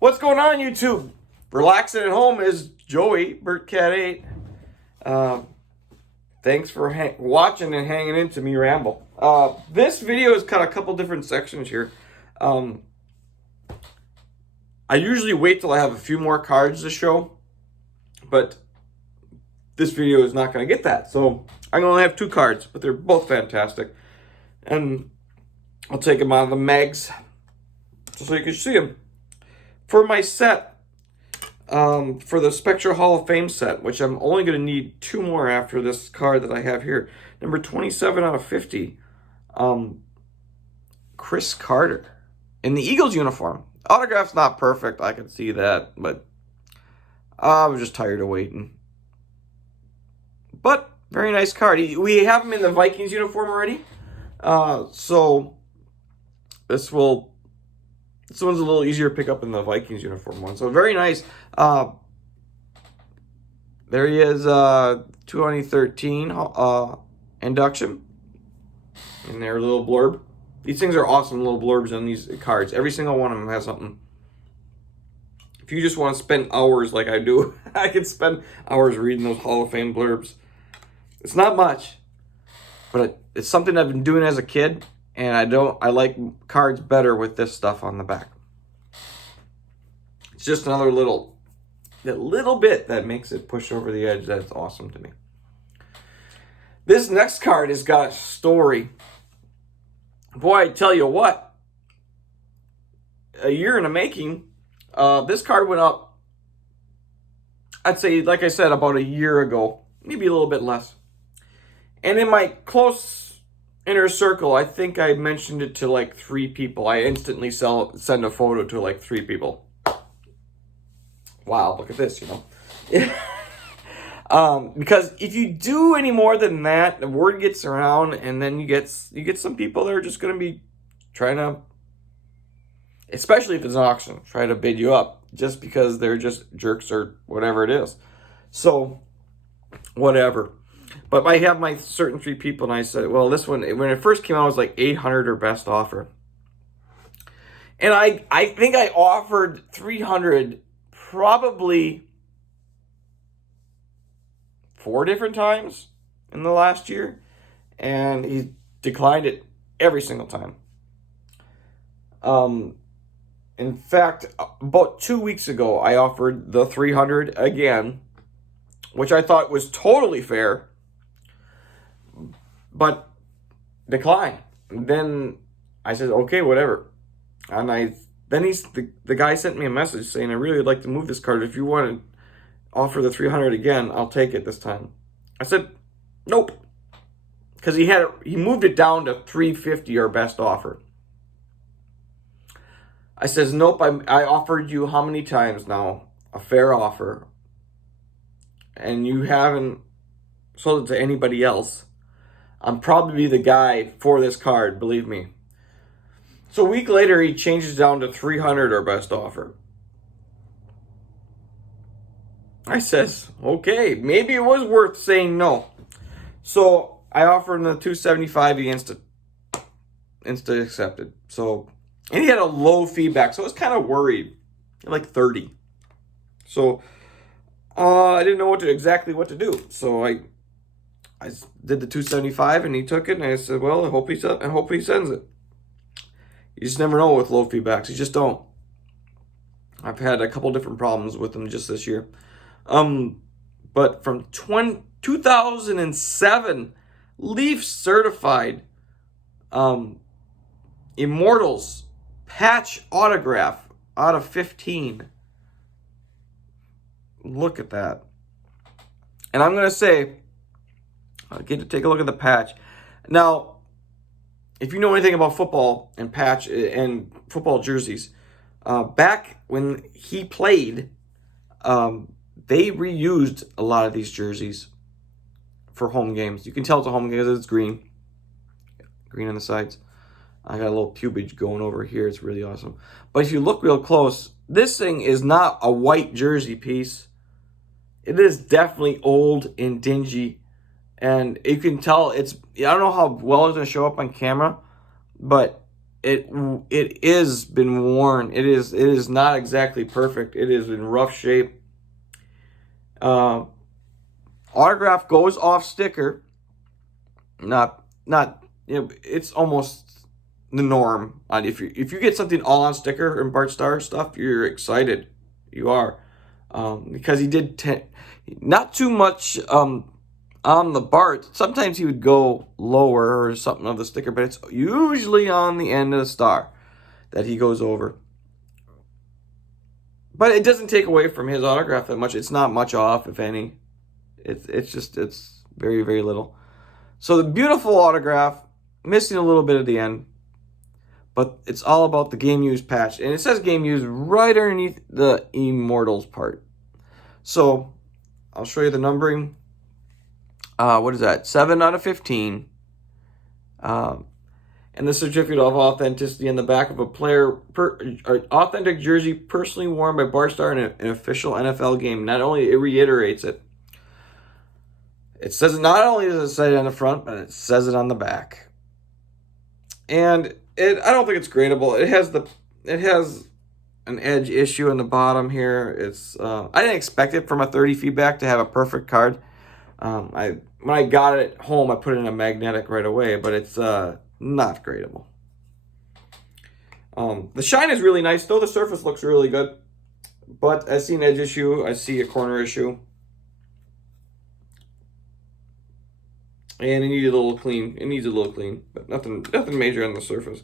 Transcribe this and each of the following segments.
What's going on, YouTube? Relaxing at home is Joey, BertCat8. Thanks for watching and hanging into me ramble. This video has got a couple different sections here. I usually wait till I have a few more cards to show, but this video is not going to get that. So I'm going to have two cards, but they're both fantastic. And I'll take them out of the mags so you can see them. For my set, for the Spectra Hall of Fame set, which I'm only going to need two more after this card that I have here. Number 27 out of 50, Chris Carter in the Eagles uniform. Autograph's not perfect, I can see that, but I was just tired of waiting. But, very nice card. We have him in the Vikings uniform already, so this one's a little easier to pick up in the Vikings uniform one. So very nice. There he is, 2013 induction. In their little blurb. These things are awesome little blurbs on these cards. Every single one of them has something. If you just want to spend hours like I do, I could spend hours reading those Hall of Fame blurbs. It's not much, but it's something I've been doing as a kid. And I like cards better with this stuff on the back. It's just another little bit that makes it push over the edge. That's awesome to me. This next card has got a story. Boy, I tell you what. A year in the making. This card went up, I'd say, like I said, about a year ago. Maybe a little bit less. And in my close inner circle, I think I mentioned it to like 3 people. I instantly send a photo to like 3 people. Wow, look at this, you know. Because if you do any more than that, the word gets around, and then you get some people that are just going to be trying to, especially if it's an auction, try to bid you up just because they're just jerks or whatever it is. So, whatever. But I have my certain 3 people, and I said, well, this one, when it first came out, it was like 800 or best offer. And I think I offered 300 probably 4 different times in the last year. And he declined it every single time. In fact, about 2 weeks ago, I offered the 300 again, which I thought was totally fair. But decline. Then I said, okay, whatever. And the guy sent me a message saying, I really would like to move this card. If you want to offer the 300 again, I'll take it this time. I said, nope. Because he moved it down to 350 or best offer. I says, nope, I offered you how many times now? A fair offer. And you haven't sold it to anybody else. I'm probably the guy for this card, believe me. So a week later, he changes down to 300 or best offer. I says, okay, maybe it was worth saying no. So I offered him the 275. He instant accepted. So, and he had a low feedback, so I was kind of worried, like 30. So I didn't know exactly what to do. So I did the 275, and he took it, and I said, well, I hope he sends it. You just never know with low feedbacks. You just don't. I've had a couple different problems with them just this year. But from 2007, Leaf certified Immortals patch autograph out of 15. Look at that. And I'm going to say, I'll get to take a look at the patch. Now, if you know anything about football and patch and football jerseys, back when he played, they reused a lot of these jerseys for home games. You can tell it's a home game because it's green on the sides. I got a little pubage going over here. It's really awesome. But if you look real close, this thing is not a white jersey piece. It is definitely old and dingy. And you can tell I don't know how well it's going to show up on camera, but it is been worn. It is not exactly perfect. It is in rough shape. Autograph goes off sticker. Not it's almost the norm. If you get something all on sticker and Bart Starr stuff, you're excited. You are, because he did not too much on the Bart. Sometimes he would go lower or something of the sticker, but it's usually on the end of the star that he goes over. But it doesn't take away from his autograph that much. It's not much off, if any. It's very, very little. So the beautiful autograph, missing a little bit at the end, but it's all about the game used patch. And it says game used right underneath the Immortals part. So I'll show you the numbering. What is that? 7 out of 15. And the certificate of authenticity in the back of a player, authentic jersey personally worn by Bart Starr in an official NFL game. Not only it reiterates it, it says it, not only does it say it on the front, but it says it on the back. And I don't think it's gradable. It has an edge issue in the bottom here. I didn't expect it from a 30 feedback to have a perfect card. When I got it at home, I put it in a magnetic right away, but it's not gradable. The shine is really nice, though the surface looks really good. But I see an edge issue. I see a corner issue. And it needs a little clean. But nothing major on the surface.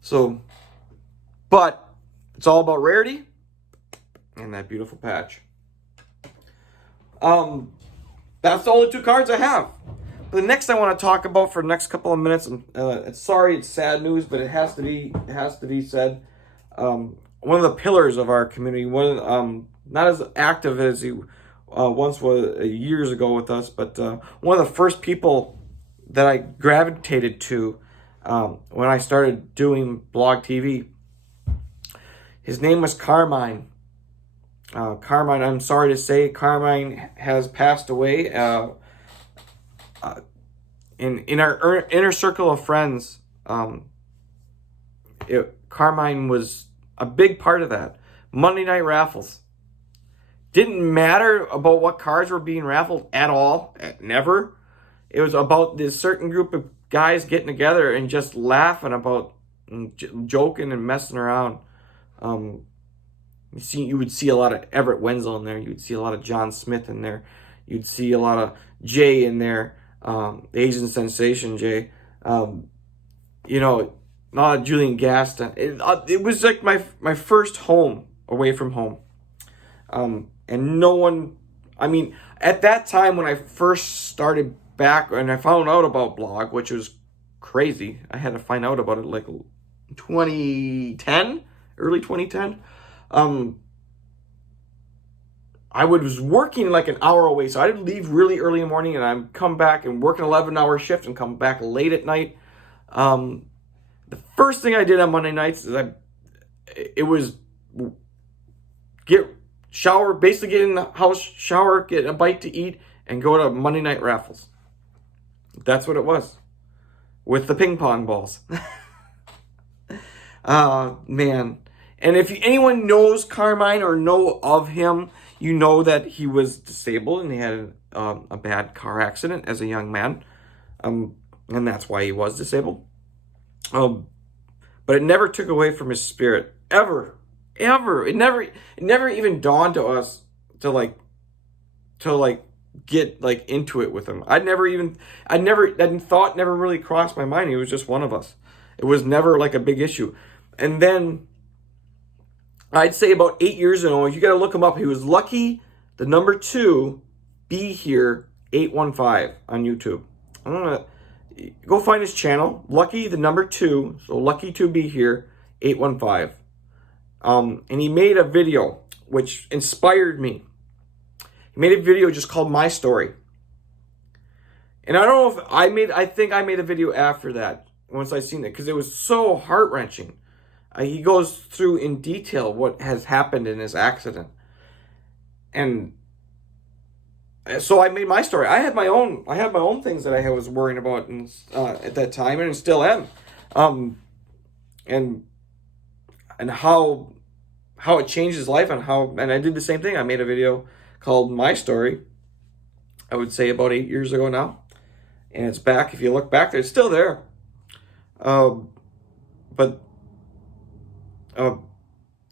So, but it's all about rarity and that beautiful patch. That's the only two cards I have. But the next I want to talk about for the next couple of minutes, sorry, it's sad news, but it has to be said. One of the pillars of our community, not as active as he once was years ago with us, but one of the first people that I gravitated to when I started doing blog TV. His name was Carmine. Carmine, I'm sorry to say, Carmine has passed away. In our inner circle of friends, Carmine was a big part of that. Monday night raffles. Didn't matter about what cards were being raffled at all. Never. It was about this certain group of guys getting together and just laughing about, joking and messing around. You would see a lot of Everett Wenzel in there. You'd see a lot of John Smith in there. You'd see a lot of Jay in there. Asian sensation Jay. A lot of Julian Gaston. It was like my first home away from home. And no one, at that time when I first started back and I found out about blog, which was crazy. I had to find out about it like 2010, early 2010. I was working like an hour away, so I'd leave really early in the morning and I'd come back and work an 11-hour shift and come back late at night. The first thing I did on Monday nights is basically get in the house, shower, get a bite to eat, and go to Monday night raffles. That's what it was. With the ping pong balls. Man. And if anyone knows Carmine or know of him, you know that he was disabled and he had a bad car accident as a young man. And that's why he was disabled. But it never took away from his spirit. Ever. It never even dawned to us to get into it with him. That thought never really crossed my mind. He was just one of us. It was never like a big issue. And then I'd say about 8 years ago, you got to look him up. He was Lucky, the number 2, Be Here 815 on YouTube. I'm gonna go find his channel, Lucky, the number 2, so Lucky to Be Here 815. And he made a video which inspired me. He made a video just called My Story. And I don't know if I think I made a video after that once I seen it because it was so heart-wrenching. He goes through in detail what has happened in his accident. And so I made my story. I had my own things that I was worrying about at that time and still am. and how it changed his life, and I did the same thing. I made a video called My Story, I would say about 8 years ago now, and it's back. If you look back there, it's still there. But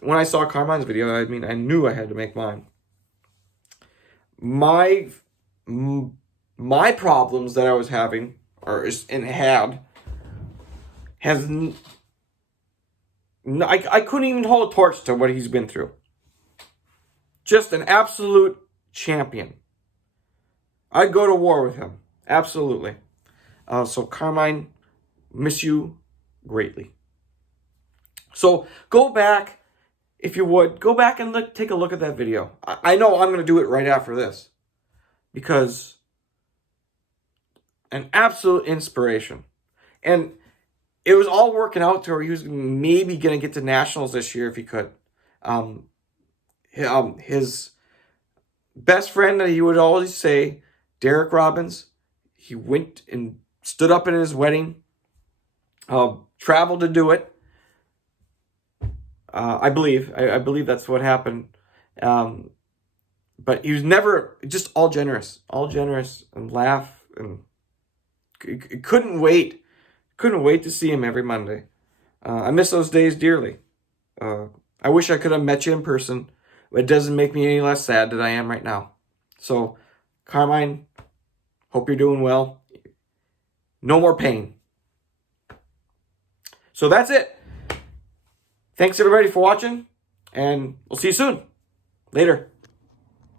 when I saw Carmine's video, I mean, I knew I had to make mine. My problems that I was having, I couldn't even hold a torch to what he's been through. Just an absolute champion. I'd go to war with him. Absolutely. So Carmine, miss you greatly. So go back, if you would, go back and take a look at that video. I know I'm going to do it right after this, because an absolute inspiration. And it was all working out to where he was maybe going to get to nationals this year if he could. His best friend that he would always say, Derek Robbins, he went and stood up in his wedding, traveled to do it. I believe that's what happened. But he was never, just all generous and laugh, and couldn't wait to see him every Monday. I miss those days dearly. I wish I could have met you in person, but it doesn't make me any less sad that I am right now. So, Carmine, hope you're doing well. No more pain. So that's it. Thanks everybody for watching, and we'll see you soon. Later.